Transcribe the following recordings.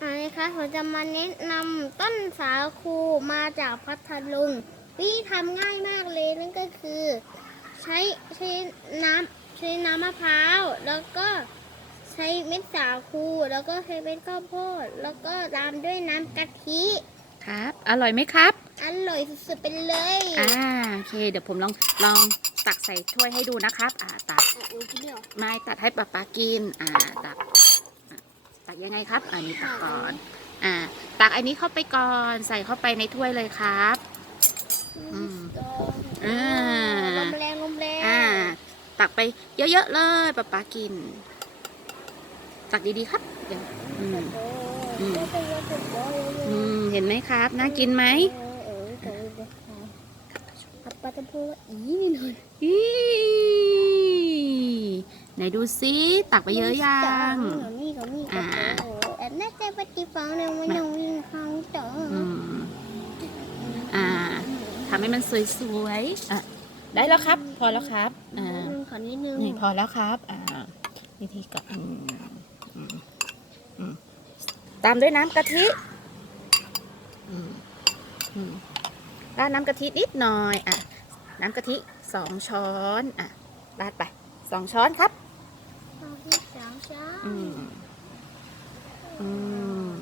อันนี้ค่ะผมจะมาแนะนำต้นสาคูมาจากพัทลุงวิธีทำง่ายมากเลยนั่นก็คือ ใช้ใช้น้ำใช้น้ำมะพร้าว แล้วก็ใช้เม็ดสาคู แล้วก็ใช้เม็ดข้าวโพดแล้วก็ตามด้วยน้ำกะทิครับ อร่อยไหมครับ อร่อยสุดๆไปเลยอ่าโอเค เดี๋ยวผมลองลองตักใส่ถ้วยให้ดูนะครับ อ่าตักอะอุ๊ยกินไม่ออกไม่ตัดให้ป๊าป๊ากิน อ่าตักอะตัก ยังไงครับ อันนี้ตักก่อน อ่า ตักอันนี้เข้าไปก่อน ใส่เข้าไปในถ้วยเลยครับอืมอ่าลมแรงลมแรงอ่า ตักไปเยอะๆเลยป๊าป๊ากิน ตักดีๆครับ เดี๋ยวอืมอืมอืมเห็นไหมครับ น่ากินไหมปลาตะพูอีนี่หน่อยอีไหนดูซิ ตักไปเยอะยังนี่ก็มีกระโปงแอนน่า จะปฏิฟังเนี่ยมันยังวิ่งข้างต่ออืมอ่าทำให้มันสวยๆอะได้แล้วครับ พอแล้วครับอ่าขอนิดนึงนี่พอแล้วครับ อ่าวิธีกับอืมอืมอืมตามด้วยน้ำกะทิอืมอืมราดน้ำกะทินิดหน่อยอะน้ำกะทิสองช้อนอะราดไปสองช้อนครับสองที่สามช้าอืมอืม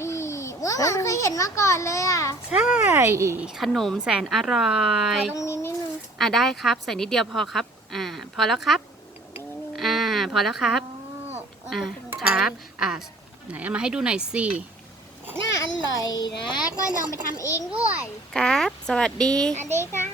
นี่ ว่ามันเคยเห็นมาก่อนเลยอะใช่ ขนมแสนอร่อขอย ตรงนี้นิดนึงอะได้ครับ ใส่นิดเดียวพอครับ อ่า พอแล้วครับ อ่า พอแล้วครับอ่า ครับ อ่า ไหนเอามาให้ดูหน่อยสิ น่าอร่อยนะ ก็ลองไปทำเองด้วย ครับ สวัสดี อันนี้ค่ะบ๊าย